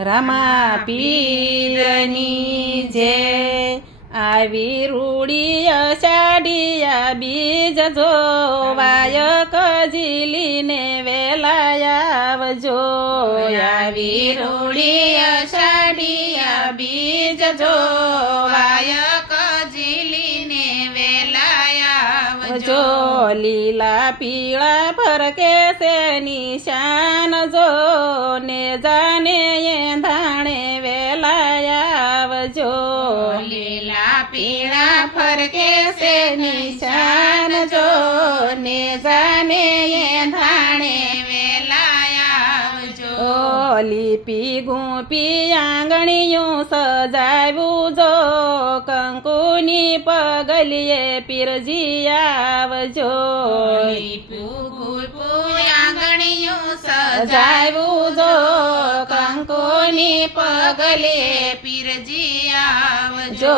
રામા પીરની જે આવી રૂડી અષાઢિયા બીજ જોવાય કજીલીને વેલાયા આવજો. આવી રૂડી અષાઢિયા બીજ જોવાય લીલા પીળા ફરકે છે નિશાન જો ને જાને એ ધાણે વેલાયાવજો લીલા પીળા ફરકે છે નિશાન જો ને જાને એ ધાણે લીપી ગુપી આંગણીયું સજાવ્યું જો કંકુની પગલીએ પીરજી આવજો સજાવું જો કંકોની પગલે પીરજી આવજો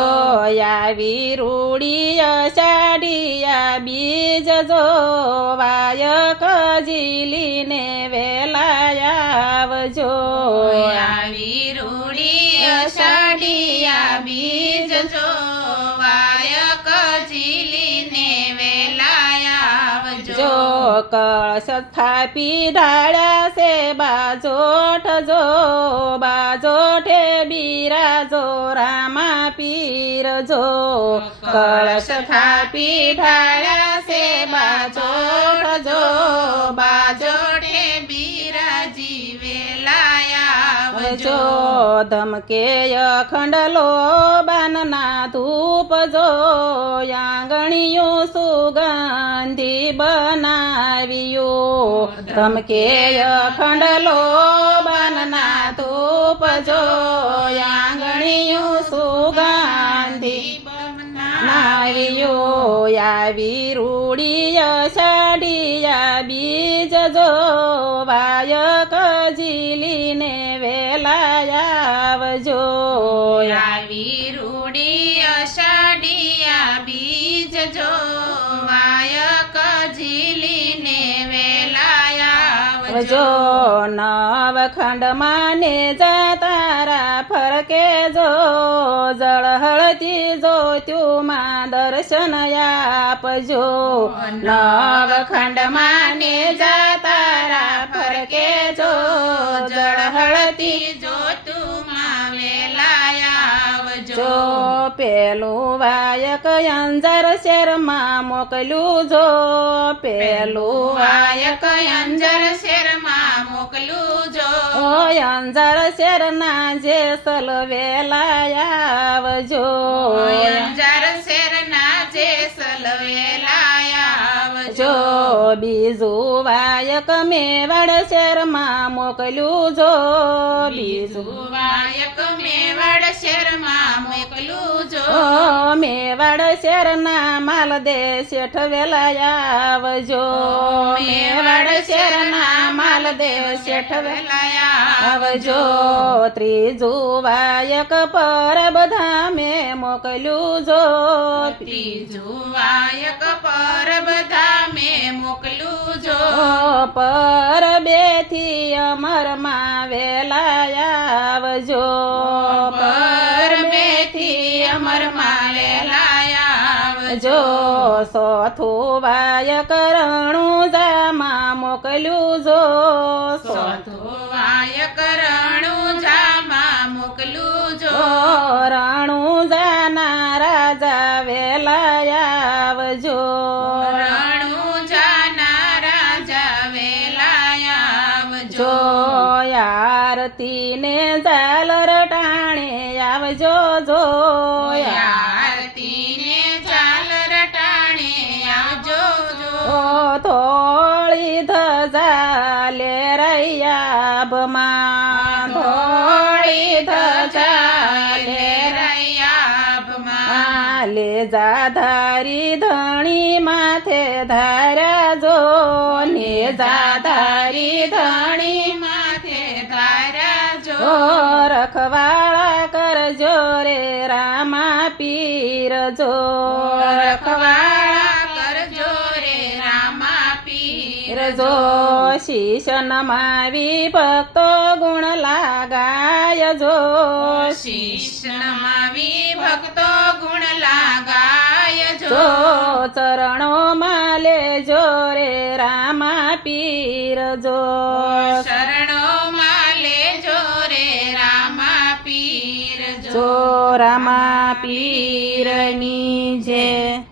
આવી રૂડી અષાઢિયા બીજ જો વાય કજીલીને વેલાયા આવજો આવી રૂડી અષાઢિયા બીજ જો જો કળશ સ્થાપી ઢાળ્યા સે બાજોઠ જો બાજોઠે બિરાજો રામા પીર જો કળશ સ્થાપી ઢાળ્યા સે બાજોઠ જો બાજોડે જો ધમકે અખંડલો બાનના ધૂપ જો. આંગણીયું સુગંધી બનાવ્યું ધમકે અખંડલો બાનના ધૂપ જો. આંગણીયું સુગંધી બનાવ્યું આવી રૂડી અષાઢિયા બીજ જો. વેલાયા જો નવખંડમાં ને જા તારા ફરકે જો જળહળતી જોત્યું માં દર્શન આપજો. નવખંડમાં માને જા જો પેલું વાયક અંજર શેરમાં મોકલું જો. પેલું વાયક અંજર શેરમાં મોકલું જો. અંજર શેરના જે સલ વેલાયા આવજો અંજર બીજું વાયક મેવાડ શેરમાં મોકલ્યું જો બીજું વાયક મેવાડ શેરમાં મોકલું જો ઓ મેવાડ શેરના માલ દે શેઠ વેલાયા આવજો મેવાડ શેરના માલ દે શેઠ વેલાયા આવજો ત્રીજું વાયક પર બધા મેં મોકલ્યું જો ત્રીજું વાયક પર બધા મેં મોકલું જો. ઓ પર બેથી અમરમાં વેલાયા આવજો. પર બેથી અમરમાં વેલાયા આવજો. જો સોથું વાયક રણું જામાં મોકલ્યું જો. સોધો આરતી ને ઝાલર ટાણે આવજો જો આરતીને ઝાલર ટાણે આવજો જો થોળી ધજા લે રૈયાભમાં થોળી ધજા લે રૈયાભમાં લે જા ધારી ધણી માથે ધાર્યા જો ને જા ધારી પીર જો રખવાળા કરજો રે રામા પીર જો શીશ નમાવી ભક્તો ગુણ લાગાય જો શિષ્ણમાવી ભક્તો ગુણ લાગાય જો જો ચરણોમાં લેજો રે રામા પીર જો જો રામા પીરની જય